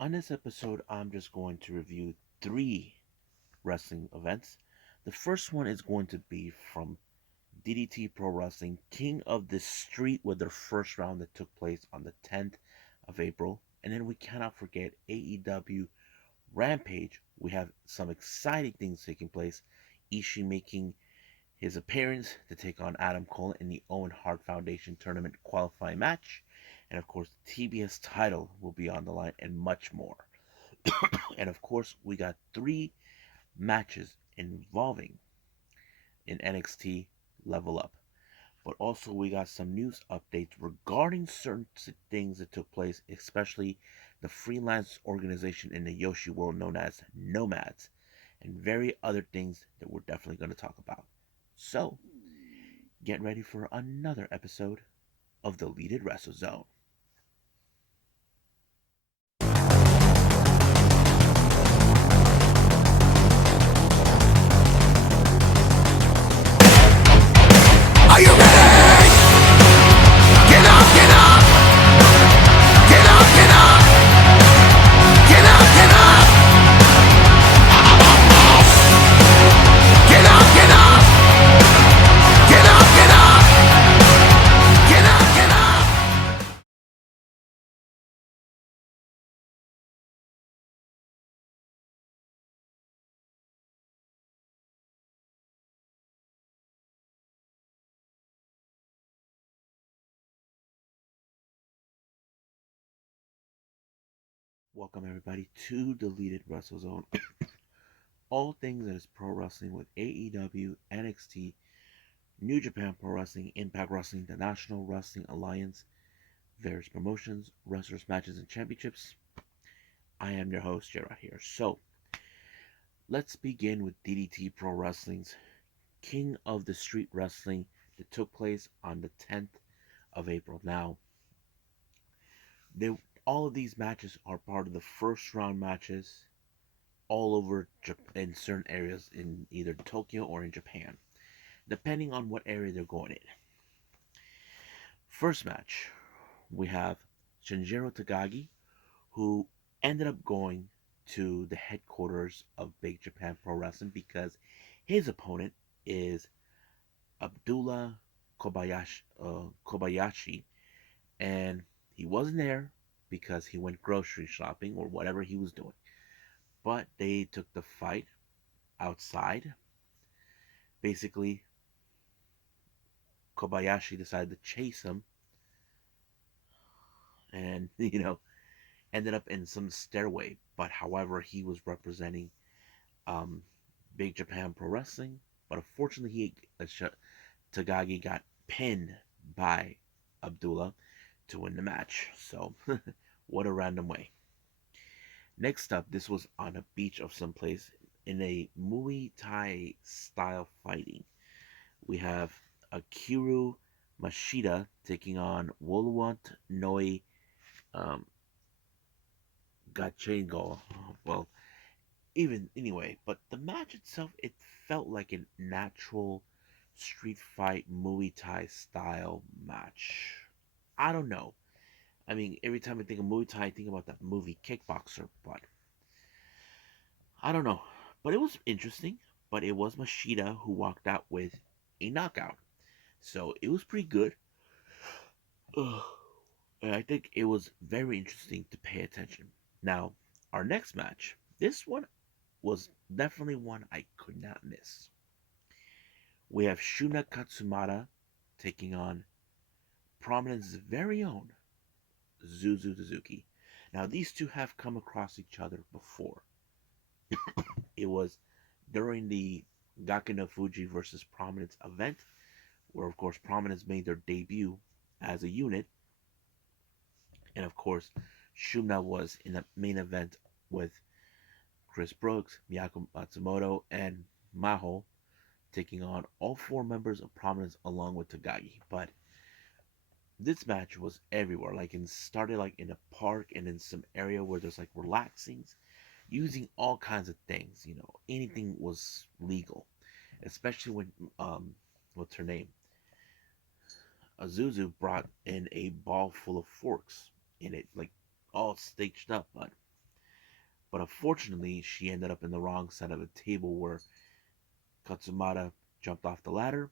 On this episode, I'm just going to review three wrestling events. The first one is going to be from DDT Pro Wrestling, King of the Street, with their first round that took place on the 10th of April. And then we cannot forget AEW Rampage. We have some exciting things taking place. Ishii making his appearance to take on Adam Cole in the Owen Hart Foundation Tournament qualifying match. And of course, the TBS title will be on the line and much more. And of course, we got three matches involving in NXT Level Up. But also, we got some news updates regarding certain things that took place, especially the freelance organization in the Yoshi world known as NOMADS, and very other things that we're definitely going to talk about. So, get ready for another episode of the Deleted Wrestle Zone. Are you ready? Get up, get up! Get up, get up! Get up, get up! Get up, get up! Get up, get up! Get up, get up! Welcome everybody to Deleted Wrestle Zone. All things that is pro wrestling with AEW, NXT, New Japan Pro Wrestling, Impact Wrestling, the National Wrestling Alliance, various promotions, wrestlers, matches, and championships. I am your host, Gerard here. So, let's begin with DDT Pro Wrestling's King of the Street Wrestling that took place on the 10th of April. Now, they, all of these matches are part of the first round matches all over in certain areas in either Tokyo or in Japan, depending on what area they're going in. First match, we have Shinjiro Takagi, who ended up going to the headquarters of Big Japan Pro Wrestling because his opponent is Abdullah Kobayashi, and he wasn't there because he went grocery shopping or whatever he was doing. But they took the fight outside. Basically, Kobayashi decided to chase him and, ended up in some stairway. But however, he was representing um, Big Japan Pro Wrestling. But unfortunately, Tagagi got pinned by Abdullah to win the match. So, what a random way. Next up, this was on a beach of some place in a Muay Thai style fighting. We have Akiru Mashida taking on Wolwant Noi um, Gachengo. Well, even anyway, but the match itself, it felt like a natural street fight Muay Thai style match. I don't know. I mean, every time I think of Muay Thai, I think about that movie Kickboxer, but I don't know. But it was interesting. But it was Mashida who walked out with a knockout. So it was pretty good. Ugh. And I think it was very interesting to pay attention. Now, our next match, this one was definitely one I could not miss. We have Shuna Katsumata taking on Prominence's very own Zuzu Suzuki. Now, these two have come across each other before. It was during the Gaki no Fuji versus Prominence event, where, of course, Prominence made their debut as a unit. And, of course, Shuna was in the main event with Chris Brooks, Miyako Matsumoto, and Maho taking on all four members of Prominence along with Tagagi. But this match was everywhere. Like it started like in a park and in some area where there's like relaxing, using all kinds of things. Anything was legal, especially when what's her name? Azuzu brought in a ball full of forks in it, like all staged up. But But unfortunately, she ended up in the wrong side of the table where Katsumata jumped off the ladder.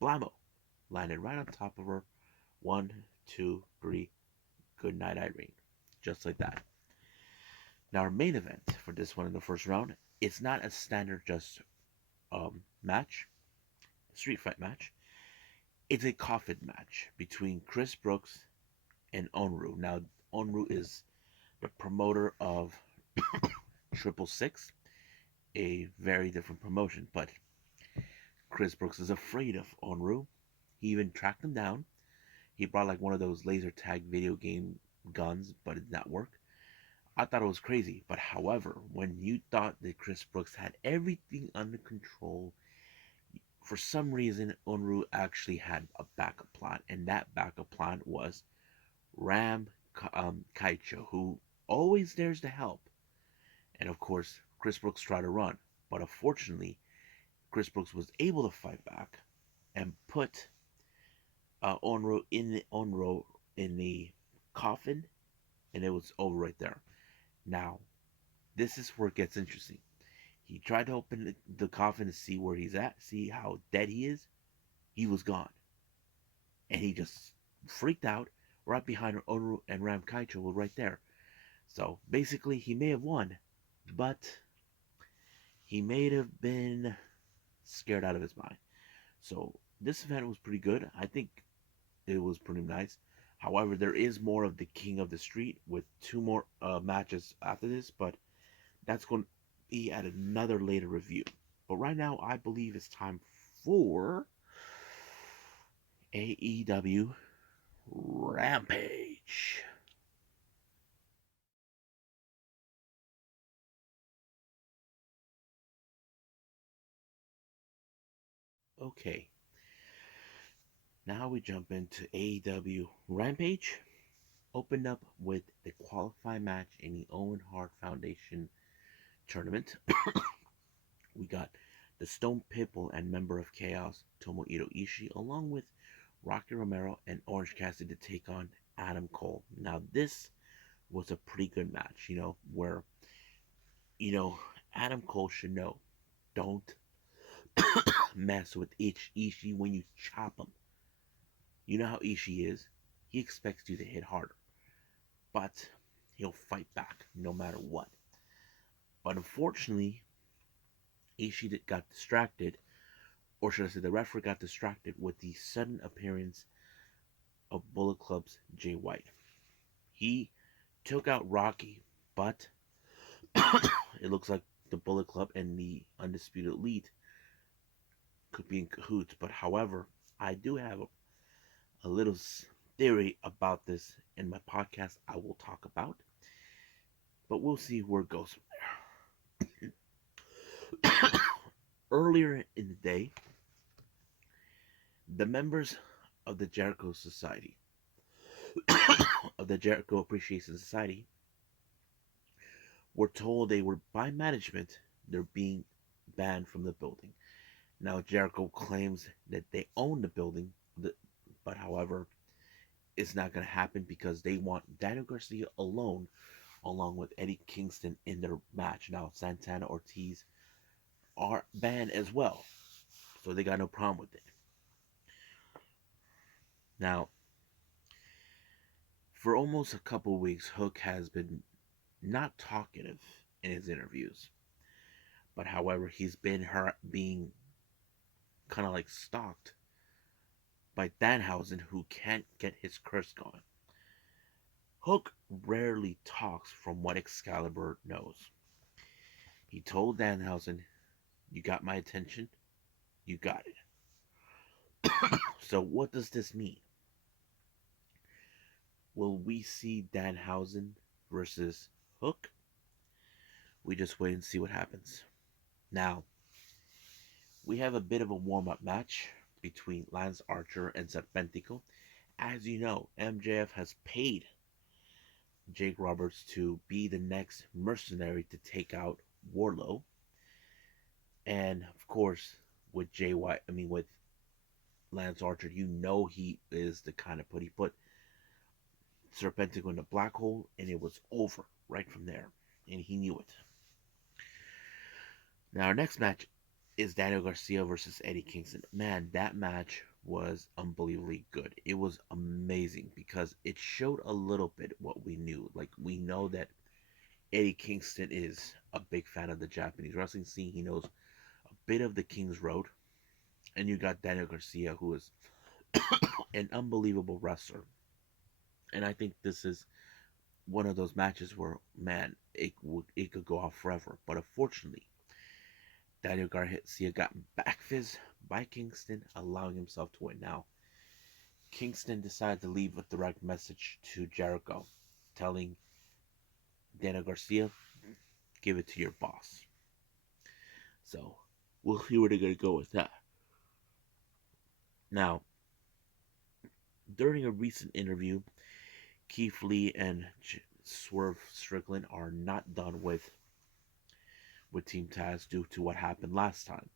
Blammo! Landed right on top of her. One, two, three. Good night, Irene. Just like that. Now, our main event for this one in the first round, it's not a standard just match, street fight match. It's a coffin match between Chris Brooks and Onru. Now, Onru is the promoter of Triple Six, a very different promotion, but Chris Brooks is afraid of Onru. He even tracked him down. He brought like one of those laser tag video game guns, but it did not work. I thought it was crazy, but however, when you thought that Chris Brooks had everything under control, for some reason, Onru actually had a backup plan, and that backup plan was Ram Kaicho, who always dares to help. And of course, Chris Brooks tried to run, but unfortunately, Chris Brooks was able to fight back and put Onru in the coffin, and it was over right there. Now, this is where it gets interesting. He tried to open the coffin to see where he's at, see how dead he is. He was gone, and he just freaked out. Right behind Onru and Ram Kaicho were right there. So basically, he may have won, but he may have been scared out of his mind. So this event was pretty good. I think it was pretty nice. However, there is more of the King of the Street with two more matches after this, but that's going to be at another later review. But right now, I believe it's time for AEW Rampage. Okay, now we jump into AEW Rampage. Opened up with the qualifying match in the Owen Hart Foundation Tournament. We got the Stone Pitbull and member of Chaos, Tomohiro Ishii, along with Rocky Romero and Orange Cassidy to take on Adam Cole. Now, this was a pretty good match, where, Adam Cole should know, don't mess with Ishii when you chop him. You know how Ishii is. He expects you to hit harder, but he'll fight back no matter what. But unfortunately, Ishii got distracted, or should I say the referee got distracted with the sudden appearance of Bullet Club's Jay White. He took out Rocky, but it looks like the Bullet Club and the Undisputed Elite could be in cahoots. But however, I do have a little theory about this in my podcast I will talk about. But we'll see where it goes from there. Earlier in the day, the members of the Jericho Society, of the Jericho Appreciation Society, were told they were by management they're being banned from the building. Now Jericho claims that they own the building, but however, it's not going to happen because they want Daniel Garcia alone, along with Eddie Kingston in their match. Now Santana Ortiz are banned as well, so they got no problem with it. Now, for almost a couple weeks, Hook has been not talkative in his interviews, but however, he's been being kind of like stalked by Danhausen, who can't get his curse going. Hook rarely talks from what Excalibur knows. He told Danhausen, "You got my attention, you got it." So what does this mean? Will we see Danhausen versus Hook? We just wait and see what happens. Now, we have a bit of a warm-up match between Lance Archer and Serpentico. As you know, MJF has paid Jake Roberts to be the next mercenary to take out Wardlow. And of course, with with Lance Archer, you know he is the kind of he put Serpentico in the black hole, and it was over right from there. and he knew it. Now, our next match is Daniel Garcia versus Eddie Kingston. Man, that match was unbelievably good. It was amazing because it showed a little bit what we knew. Like, we know that Eddie Kingston is a big fan of the Japanese wrestling scene. He knows a bit of the King's Road. And you got Daniel Garcia, who is an unbelievable wrestler. And I think this is one of those matches where, man, it could go off forever. But unfortunately, Daniel Garcia got backfist by Kingston, allowing himself to win. Now, Kingston decided to leave a direct message to Jericho, telling Daniel Garcia, give it to your boss. So, we'll see where they're going to go with that. Now, during a recent interview, Keith Lee and Swerve Strickland are not done with Team Taz due to what happened last time.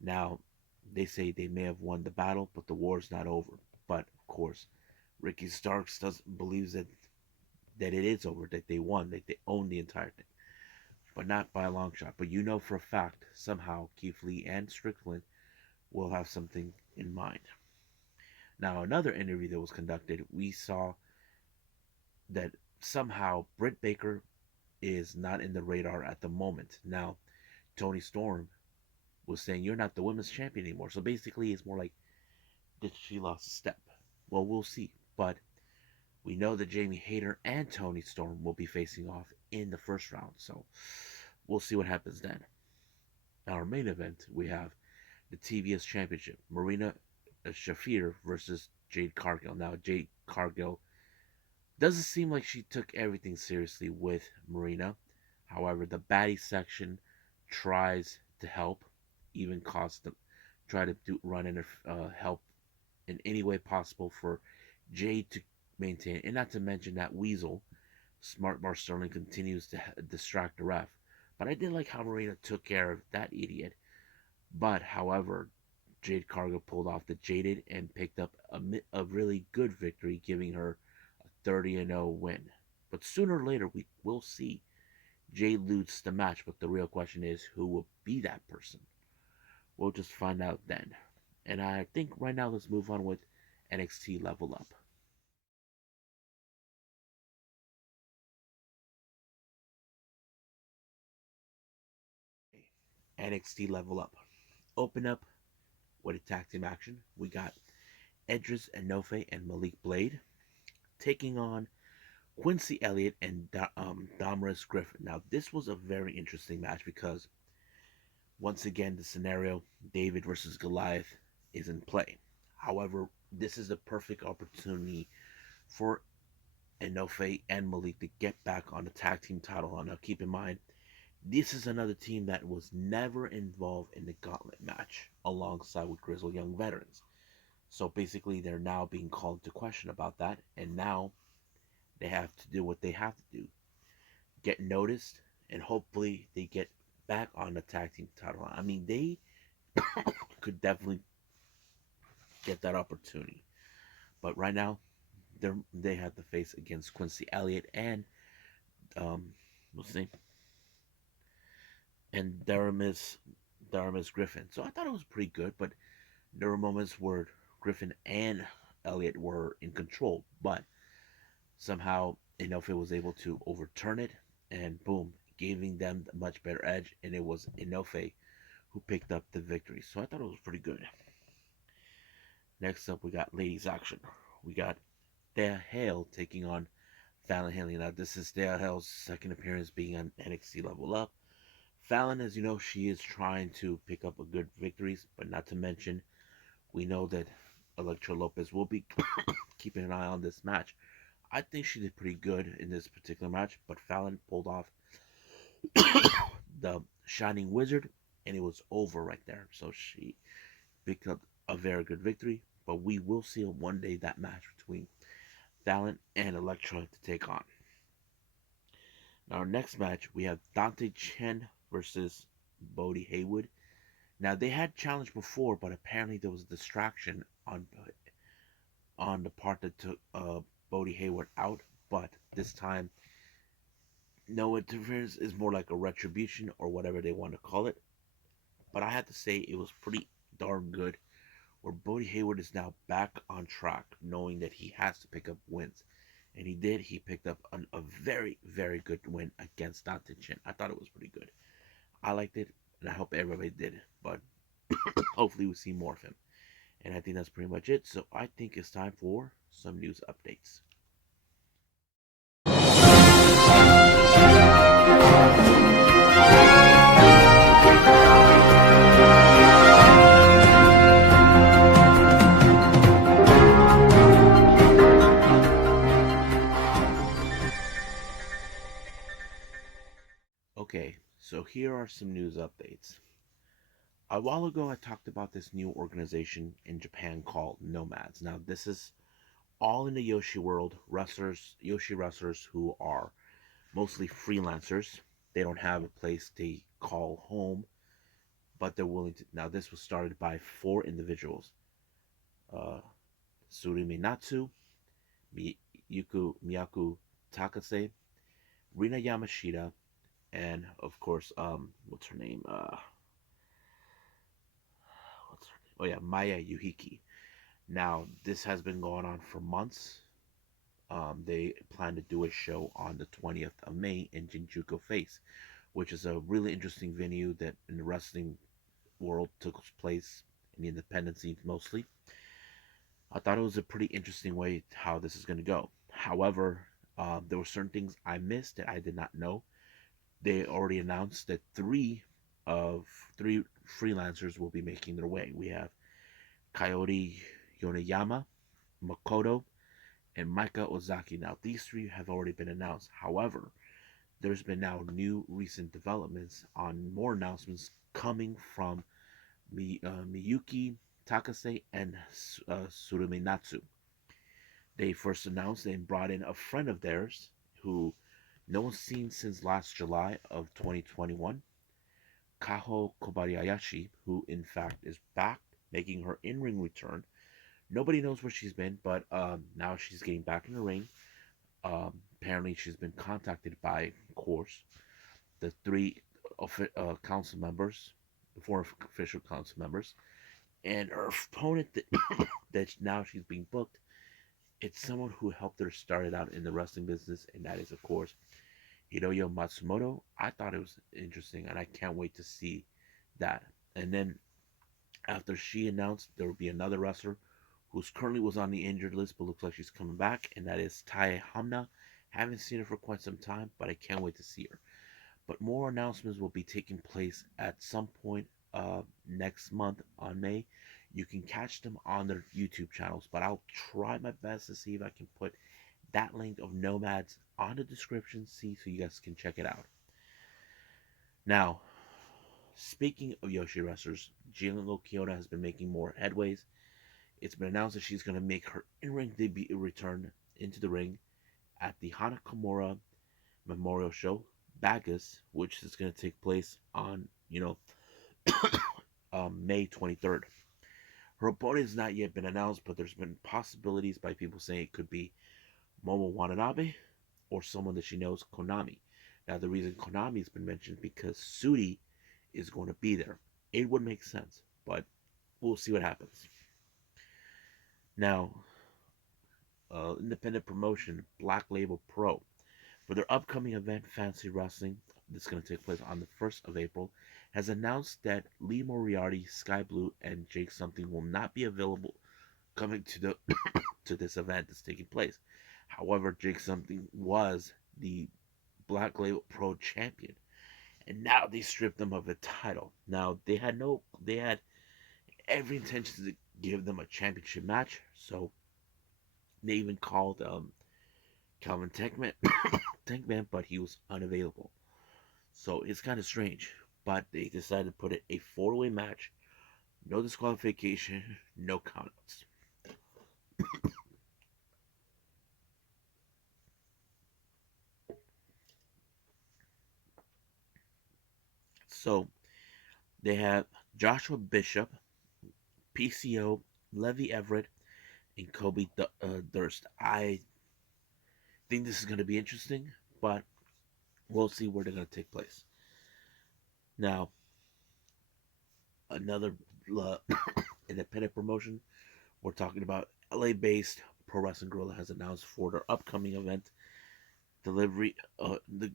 Now, they say they may have won the battle, but the war's not over. But of course, Ricky Starks doesn't believes that it is over, that they won, that they own the entire thing, but not by a long shot. But you know for a fact, somehow Keith Lee and Strickland will have something in mind. Now, another interview that was conducted, we saw that somehow Britt Baker is not in the radar at the moment. Now, Tony Storm was saying you're not the women's champion anymore. So basically, it's more like did she lost a step? Well, we'll see. But we know that Jamie Hayter and Tony Storm will be facing off in the first round. So we'll see what happens then. Now, our main event, we have the TBS Championship. Marina Shafir versus Jade Cargill. Now, Jade Cargill doesn't seem like she took everything seriously with Marina. However, the baddie section tries to help, even cost them, try to run in help in any way possible for Jade to maintain. And not to mention that Weasel, Smart Bar Sterling, continues to distract the ref. But I did like how Marina took care of that idiot. But, however, Jade Cargill pulled off the Jaded and picked up a really good victory, giving her a 30-0 win. But sooner or later, we will see Jade lose the match. But the real question is, who will be that person? We'll just find out then. And I think right now, let's move on with NXT Level Up. NXT Level Up. Open up with a tag team action. We got Edris Enofe and Malik Blade taking on Quincy Elliott and Damaris Griffin. Now, this was a very interesting match because, once again, the scenario David versus Goliath is in play. However, this is the perfect opportunity for Enofe and Malik to get back on the tag team title. Now, keep in mind, this is another team that was never involved in the gauntlet match alongside with Grizzled Young Veterans. So basically, they're now being called to question about that, and now they have to do what they have to do, get noticed, and hopefully they get back on the tag team title. I mean, they could definitely get that opportunity, but right now they have to face against Quincy Elliott and what's his name, and Daramis Griffin. So I thought it was pretty good, but there were moments where Griffin and Elliott were in control, but somehow Inoue was able to overturn it, and boom, giving them a much better edge, and it was Inoue who picked up the victory. So I thought it was pretty good. Next up, we got ladies action. We got Thea Hale taking on Fallon Henley. Now, this is Thea Hale's second appearance being on NXT Level Up. Fallon, as you know, she is trying to pick up a good victories, but not to mention, we know that Elektra Lopez will be keeping an eye on this match. I think she did pretty good in this particular match, but Fallon pulled off the Shining Wizard, and it was over right there. So she picked up a very good victory, but we will see one day that match between Fallon and Elektra to take on. Now, our next match, we have Dante Chen versus Bodie Haywood. Now, they had challenged before, but apparently there was a distraction on the part that took Bodie Hayward out. But this time, No interference is more like a retribution or whatever they want to call it. But I have to say it was pretty darn good. Where Bodie Hayward is now back on track, knowing that he has to pick up wins. And he did. He picked up a very, very good win against Dante Chin. I thought it was pretty good. I liked it, and I hope everybody did. But hopefully we see more of him. And I think that's pretty much it. So I think it's time for some news updates. Okay, so here are some news updates. A while ago, I talked about this new organization in Japan called NOMADS. Now, this is all in the Yoshi world, Yoshi wrestlers who are mostly freelancers. They don't have a place they call home, but they're willing to. Now, this was started by four individuals: uh, Surimi Natsu, Miyaku Takase, Rina Yamashita, and of course, what's her name? What's her name? Oh yeah, Maya Yuhiki. Now, this has been going on for months. They plan to do a show on the 20th of May in Shinjuku Face, which is a really interesting venue that in the wrestling world took place in the independent scenes mostly. I thought it was a pretty interesting way how this is going to go. However, there were certain things I missed that I did not know. They already announced that of three freelancers will be making their way. We have Coyote Yoneyama, Makoto, and Micah Ozaki. Now, these three have already been announced. However, there's been now new recent developments on more announcements coming from Miyuki Takase and Surumi Natsu. They first announced they brought in a friend of theirs who no one's seen since last July of 2021, Kaho Kobayashi, who in fact is back making her in-ring return. Nobody knows where she's been, but now she's getting back in the ring. Apparently, she's been contacted by, of course, the three council members, the four official council members, and her opponent that now she's being booked. It's someone who helped her start it out in the wrestling business, and that is, of course, Hiroyo Matsumoto. I thought it was interesting, and I can't wait to see that. And then after she announced there will be another wrestler who's currently was on the injured list but looks like she's coming back, and that is Tai Hamna. Haven't seen her for quite some time, but I can't wait to see her. But more announcements will be taking place at some point next month on May. You can catch them on their YouTube channels, but I'll try my best to see if I can put that link of Nomads on the description, see so you guys can check it out. Now, speaking of Yoshi wrestlers, Gianluca Kiona has been making more headways. It's been announced that she's going to make her in-ring debut return into the ring at the Hana Kimura Memorial Show, Bagus, which is going to take place on, May 23rd. Her opponent has not yet been announced, but there's been possibilities by people saying it could be Momo Watanabe or someone that she knows, Konami. Now, the reason Konami has been mentioned because Sudi is going to be there. It would make sense, but we'll see what happens. Now, independent promotion, Black Label Pro, for their upcoming event, Fantasy Wrestling, that's going to take place on the 1st of April, has announced that Lee Moriarty, Sky Blue, and Jake Something will not be available coming to the to this event that's taking place. However, Jake Something was the Black Label Pro champion, and now they stripped them of the title. Now they had every intention to give them a championship match, so they even called Calvin Tankman, but he was unavailable. So it's kind of strange, but they decided to put it a four-way match, no disqualification, no countouts. So they have Joshua Bishop, PCO, Levi Everett, and Kobe Durst. I think this is going to be interesting, but We'll see where they're going to take place. Now, another uh, independent promotion. We're talking about LA-based Pro Wrestling Guerrilla has announced for their upcoming event delivery the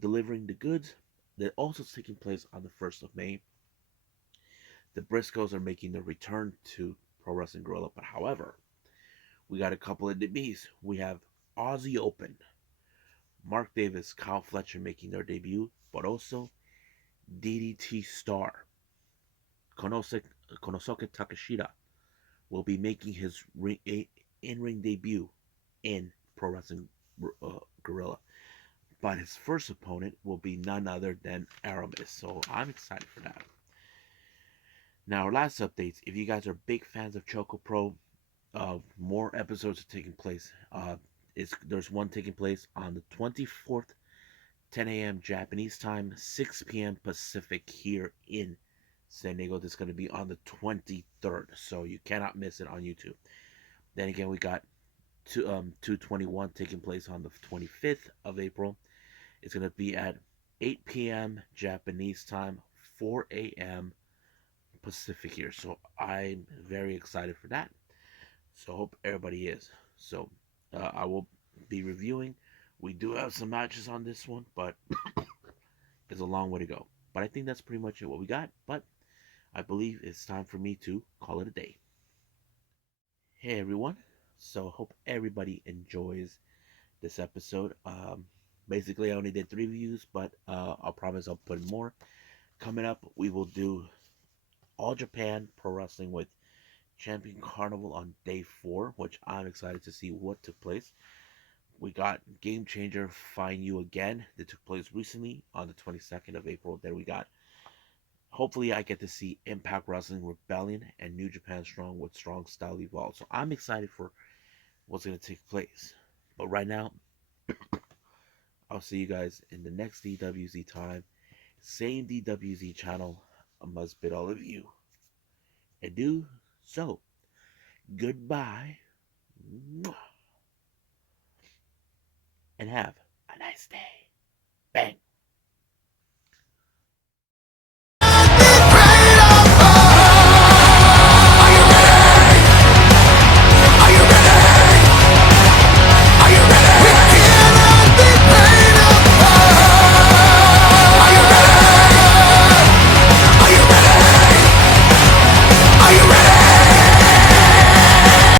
delivering the goods. That also taking place on the 1st of May. The Briscoes are making their return to Pro Wrestling Guerrilla, but however, we got a couple of debuts. We have Aussie Open, Mark Davis, Kyle Fletcher making their debut, but also DDT star Konosuke Takeshita will be making his in-ring debut in Pro Wrestling Guerrilla. But his first opponent will be none other than Aramis, so I'm excited for that. Now, our last updates. If you guys are big fans of ChocoPro, more episodes are taking place. There's one taking place on the 24th, 10 a.m. Japanese time, 6 p.m. Pacific here in San Diego. This is going to be on the 23rd, so you cannot miss it on YouTube. Then again, we got 221 taking place on the 25th of April. It's going to be at 8 p.m. Japanese time, 4 a.m. Pacific here. So I'm very excited for that. So hope everybody is. So I will be reviewing. We do have some matches on this one, but there's a long way to go. But I think that's pretty much it what we got. But I believe it's time for me to call it a day. Hey everyone. So hope everybody enjoys this episode. Basically I only did 3 reviews, but I'll promise I'll put more. Coming up, we will do All Japan Pro Wrestling with Champion Carnival on day 4, which I'm excited to see what took place. We got Game Changer Find You Again that took place recently on the 22nd of April. Then we got, hopefully I get to see Impact Wrestling Rebellion and New Japan Strong with Strong Style Evolved. So I'm excited for what's going to take place. But right now, I'll see you guys in the next DWZ time. Same DWZ channel. I must bid all of you adieu. So, goodbye. And have a nice day.